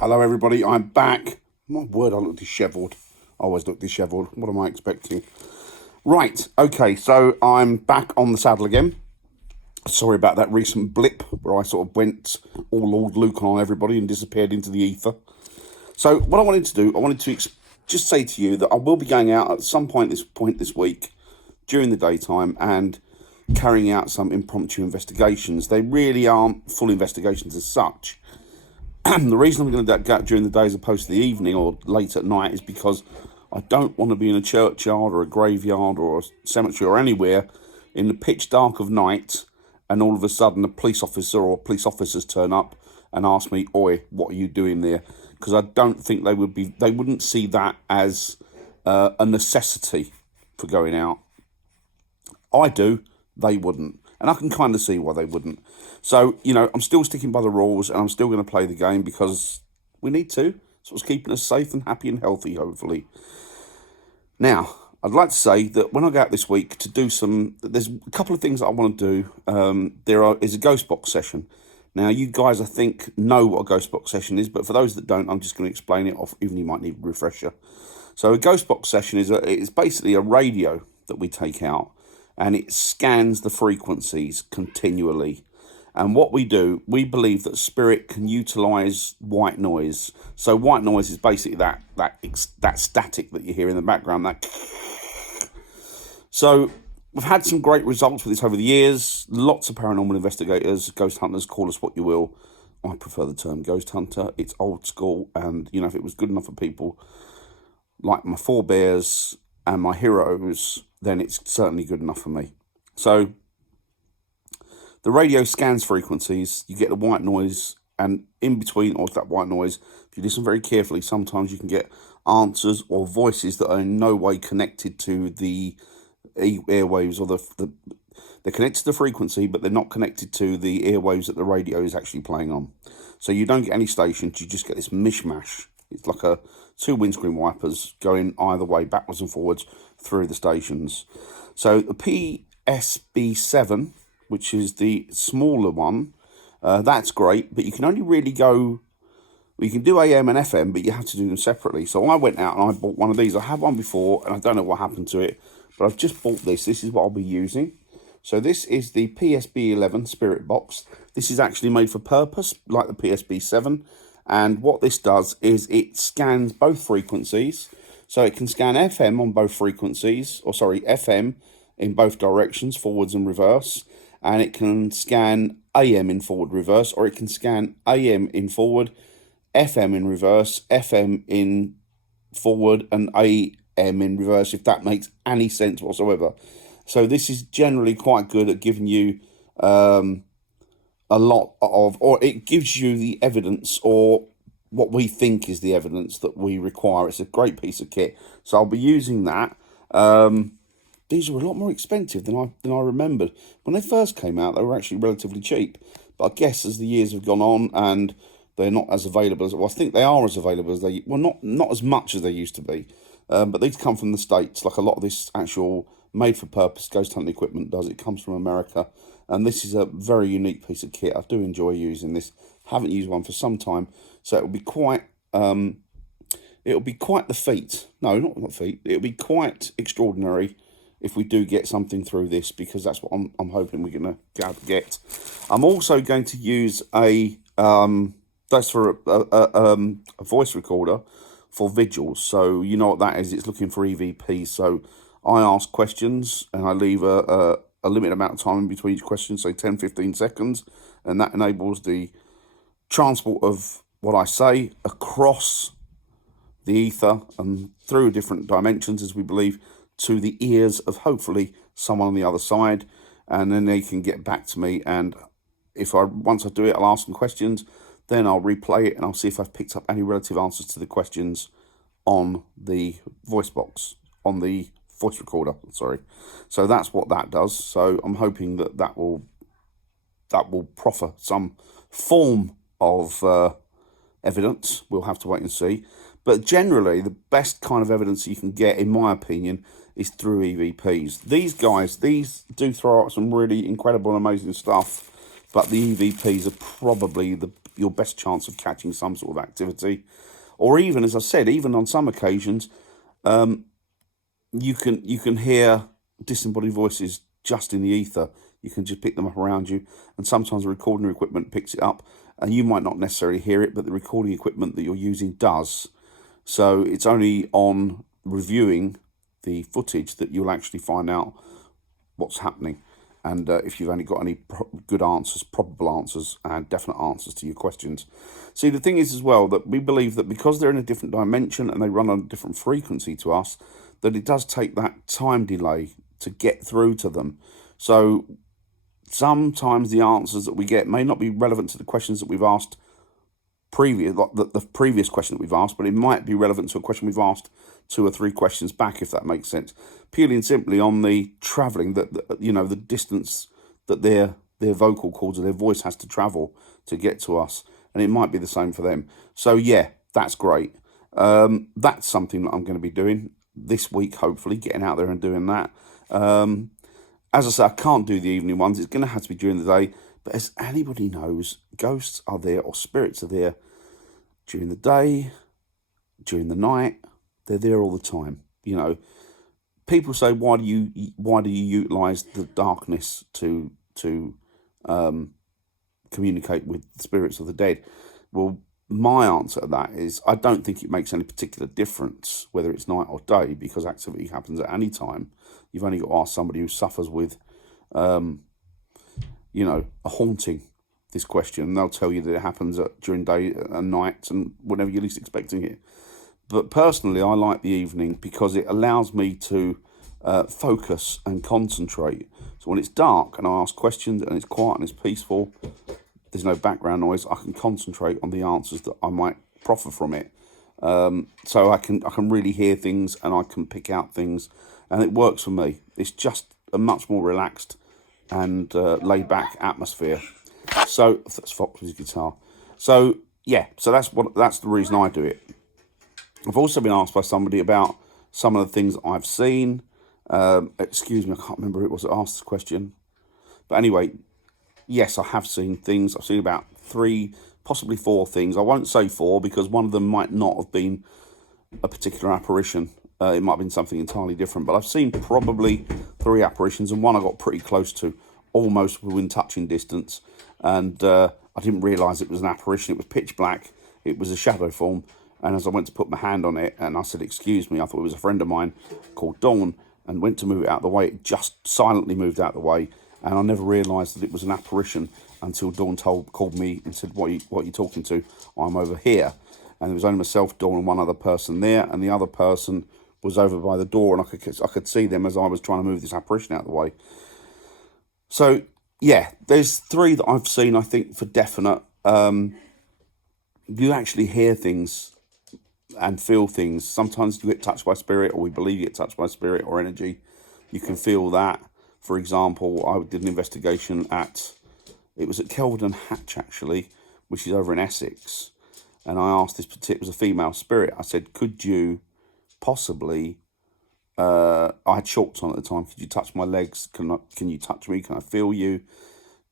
Hello everybody, I'm back. My word, I look dishevelled. I always look dishevelled. What am I expecting? Right, okay, so I'm back on the saddle again. Sorry about that recent blip where I sort of went all Lord Luke on everybody and disappeared into the ether. So what I wanted to do, I wanted to just say to you that I will be going out at some point this week during the daytime and carrying out some impromptu investigations. They really aren't full investigations as such. The reason I'm going to go out during the day as opposed to the evening or late at night is because I don't want to be in a churchyard or a graveyard or a cemetery or anywhere in the pitch dark of night and all of a sudden a police officer or police officers turn up and ask me, "Oi, what are you doing there?" Because I don't think they wouldn't see that as a necessity for going out. I do, they wouldn't. And I can kind of see why they wouldn't. So, I'm still sticking by the rules and I'm still going to play the game because we need to. It's what's keeping us safe and happy and healthy, hopefully. Now, I'd like to say that when I go out this week to do there's a couple of things that I want to do. There is a ghost box session. Now, you guys, I think, know what a ghost box session is, but for those that don't, I'm just going to explain it off, even you might need a refresher. So a ghost box session is basically a radio that we take out, and it scans the frequencies continually. And what we do, we believe that spirit can utilise white noise. So white noise is basically that static that you hear in the background. So we've had some great results with this over the years. Lots of paranormal investigators, ghost hunters, call us what you will. I prefer the term ghost hunter. It's old school, and if it was good enough for people like my forebears and my heroes, then it's certainly good enough for me. So the radio scans frequencies, you get the white noise, and in between all that white noise, if you listen very carefully, sometimes you can get answers or voices that are in no way connected to the airwaves, or they're connected to the frequency, but they're not connected to the airwaves that the radio is actually playing on. So you don't get any stations, you just get this mishmash. It's like two windscreen wipers going either way, backwards and forwards through the stations. So the PSB7, which is the smaller one, that's great, but you can only really you can do AM and FM, but you have to do them separately. So I went out and I bought one of these. I had one before, and I don't know what happened to it, but I've just bought this. This is what I'll be using. So this is the PSB11 Spirit Box. This is actually made for purpose, like the PSB7. And what this does is it scans both frequencies. So it can scan FM on both frequencies, FM in both directions, forwards and reverse. And it can scan AM in forward reverse, or it can scan AM in forward, FM in reverse, FM in forward, and AM in reverse, if that makes any sense whatsoever. So this is generally quite good at giving you a lot of, or it gives you the evidence, or what we think is the evidence that we require. It's a great piece of kit. So I'll be using that. These are a lot more expensive than I remembered. When they first came out, they were actually relatively cheap. But I guess as the years have gone on and they're not as available as, well, I think they are as available as they, well, not as much as they used to be. But these come from the States, like a lot of this actual made-for-purpose ghost hunting equipment does. It comes from America. And this is a very unique piece of kit. I do enjoy using this. Haven't used one for some time. So it'll be quite the feat. No, not feat. It'll be quite extraordinary if we do get something through this, because that's what I'm hoping we're going to get. I'm also going to use that's for a voice recorder for vigils. So you know what that is. It's looking for EVP. So I ask questions and I leave a limited amount of time in between each question, say 10-15 seconds, and that enables the transport of what I say across the ether and through different dimensions, as we believe, to the ears of hopefully someone on the other side, and then they can get back to me. And once I do it, I'll ask them questions, then I'll replay it and I'll see if I've picked up any relative answers to the questions on the voice box, on the voice recorder, sorry. So that's what that does. So I'm hoping that will proffer some form of evidence. We'll have to wait and see. But generally, the best kind of evidence you can get, in my opinion, is through EVPs. These do throw out some really incredible and amazing stuff, but the EVPs are probably the your best chance of catching some sort of activity. Or even, as I said, even on some occasions, you can hear disembodied voices just in the ether. You can just pick them up around you, and sometimes the recording equipment picks it up, and you might not necessarily hear it, but the recording equipment that you're using does. So it's only on reviewing the footage that you'll actually find out what's happening, and if you've only got any good answers, probable answers, and definite answers to your questions. See, the thing is as well that we believe that because they're in a different dimension and they run on a different frequency to us, that it does take that time delay to get through to them. So sometimes the answers that we get may not be relevant to the questions that we've asked previous, like the previous question that we've asked, but it might be relevant to a question we've asked 2 or 3 questions back, if that makes sense. Purely and simply on the travelling, the distance that their vocal cords or their voice has to travel to get to us, and it might be the same for them. So yeah, that's great. That's something that I'm going to be doing this week, hopefully, getting out there and doing that. As I say, I can't do the evening ones. It's going to have to be during the day. But as anybody knows, ghosts are there, or spirits are there during the day, during the night. They're there all the time. People say, why do you utilise the darkness to communicate with the spirits of the dead? Well, my answer to that is I don't think it makes any particular difference whether it's night or day, because activity happens at any time. You've only got to ask somebody who suffers with, a haunting, this question, and they'll tell you that it happens during day and night and whenever you're least expecting it. But personally, I like the evening because it allows me to focus and concentrate. So when it's dark and I ask questions and it's quiet and it's peaceful, there's no background noise, I can concentrate on the answers that I might proffer from it. So I can really hear things and I can pick out things, and it works for me. It's just a much more relaxed and laid back atmosphere. So that's Fox's guitar. So yeah, so that's the reason I do it. I've also been asked by somebody about some of the things I've seen. Excuse me, I can't remember who it was that asked this question. But anyway, yes, I have seen things. I've seen about 3, possibly 4 things. I won't say 4 because one of them might not have been a particular apparition. It might have been something entirely different. But I've seen probably 3 apparitions, and one I got pretty close to, almost within touching distance. And I didn't realise it was an apparition. It was pitch black. It was a shadow form. And as I went to put my hand on it, and I said, "Excuse me," I thought it was a friend of mine called Dawn, and went to move it out of the way. It just silently moved out of the way. And I never realised that it was an apparition until Dawn called me and said, what are you talking to? I'm over here. And there was only myself, Dawn, and one other person there. And the other person was over by the door, and I could see them as I was trying to move this apparition out of the way. So, yeah, there's 3 that I've seen, I think, for definite. You actually hear things and feel things. Sometimes you get touched by spirit, or we believe you get touched by spirit or energy. You can feel that. For example, I did an investigation it was at Kelvedon and Hatch, actually, which is over in Essex. And I asked it was a female spirit. I said, could you possibly, I had shorts on at the time, could you touch my legs? Can you touch me? Can I feel you?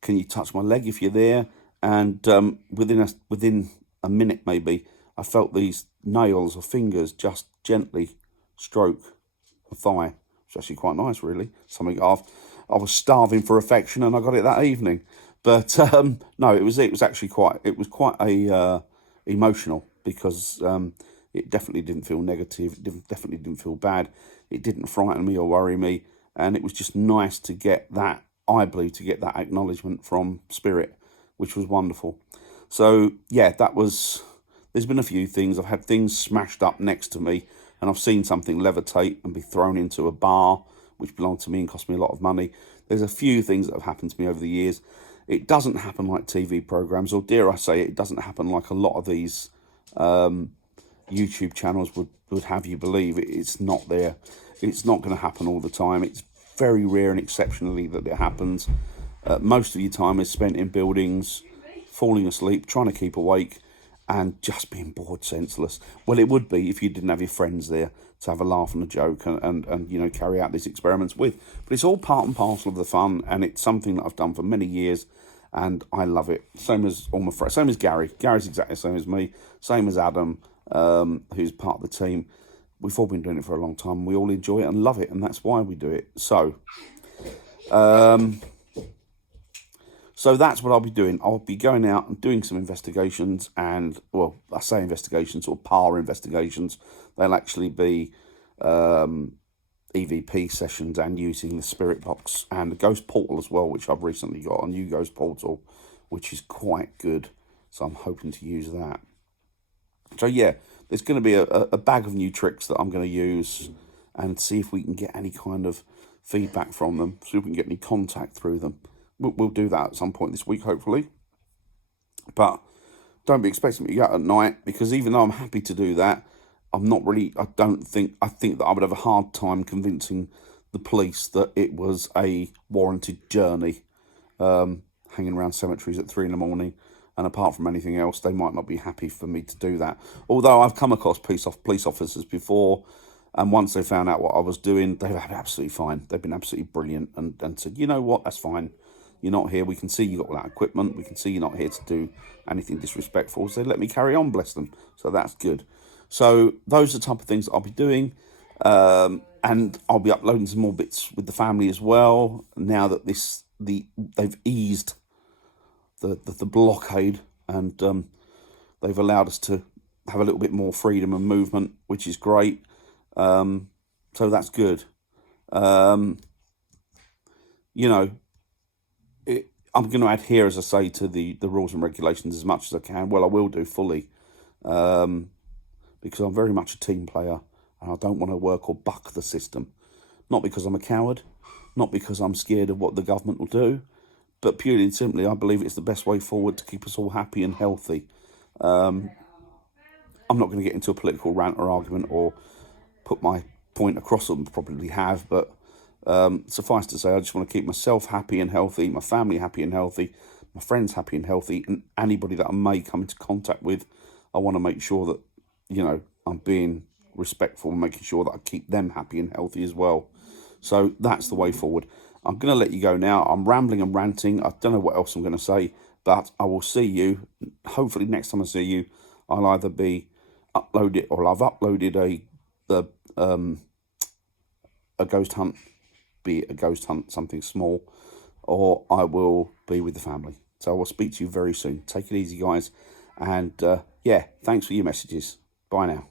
Can you touch my leg if you're there? And within a minute maybe, I felt these nails or fingers just gently stroke a thigh. It's actually quite nice, really. Something I was starving for affection, and I got it that evening. But no, it was actually quite a emotional, because it definitely didn't feel negative. It definitely didn't feel bad. It didn't frighten me or worry me, and it was just nice to get that. I believe to get that acknowledgement from spirit, which was wonderful. So yeah, there's been a few things. I've had things smashed up next to me, and I've seen something levitate and be thrown into a bar, which belonged to me and cost me a lot of money. There's a few things that have happened to me over the years. It doesn't happen like TV programs, or dare I say it doesn't happen like a lot of these YouTube channels would have you believe. It's not there. It's not going to happen all the time. It's very rare and exceptionally that it happens. Most of your time is spent in buildings, falling asleep, trying to keep awake, and just being bored senseless. Well, it would be if you didn't have your friends there to have a laugh and a joke and carry out these experiments with. But it's all part and parcel of the fun, and it's something that I've done for many years, and I love it. Same as all my friends, same as Gary. Gary's exactly the same as me, same as Adam, who's part of the team. We've all been doing it for a long time. We all enjoy it and love it, and that's why we do it. So that's what I'll be doing. I'll be going out and doing some investigations, and, well, I say investigations, or PAR investigations. They'll actually be EVP sessions and using the Spirit Box and the Ghost Portal as well, which I've recently got, a new Ghost Portal, which is quite good. So I'm hoping to use that. So yeah, there's going to be a bag of new tricks that I'm going to use and see if we can get any kind of feedback from them, see if we can get any contact through them. We'll do that at some point this week, hopefully. But don't be expecting me to go out at night, because even though I'm happy to do that, I'm not really, I think that I would have a hard time convincing the police that it was a warranted journey, hanging around cemeteries at 3 a.m. And apart from anything else, they might not be happy for me to do that. Although I've come across police officers before, and once they found out what I was doing, they've been absolutely fine. They've been absolutely brilliant and said, you know what, that's fine. You're not here. We can see you got all that equipment. We can see you're not here to do anything disrespectful. So let me carry on, bless them. So that's good. So those are the type of things that I'll be doing. And I'll be uploading some more bits with the family as well. Now that they've eased the blockade, and they've allowed us to have a little bit more freedom and movement, which is great. So that's good. I'm going to adhere, as I say, to the rules and regulations as much as I can. Well, I will do fully, because I'm very much a team player, and I don't want to work or buck the system. Not because I'm a coward, not because I'm scared of what the government will do, but purely and simply, I believe it's the best way forward to keep us all happy and healthy. I'm not going to get into a political rant or argument or put my point across them, probably have, but suffice to say, I just want to keep myself happy and healthy, my family happy and healthy, my friends happy and healthy, and anybody that I may come into contact with, I want to make sure that, I'm being respectful and making sure that I keep them happy and healthy as well. So that's the way forward. I'm going to let you go now. I'm rambling and ranting. I don't know what else I'm going to say, but I will see you. Hopefully next time I see you, I'll either be uploaded, or I've uploaded a ghost hunt, be it a ghost hunt, something small, or I will be with the family. So I will speak to you very soon. Take it easy, guys. And yeah, thanks for your messages. Bye now.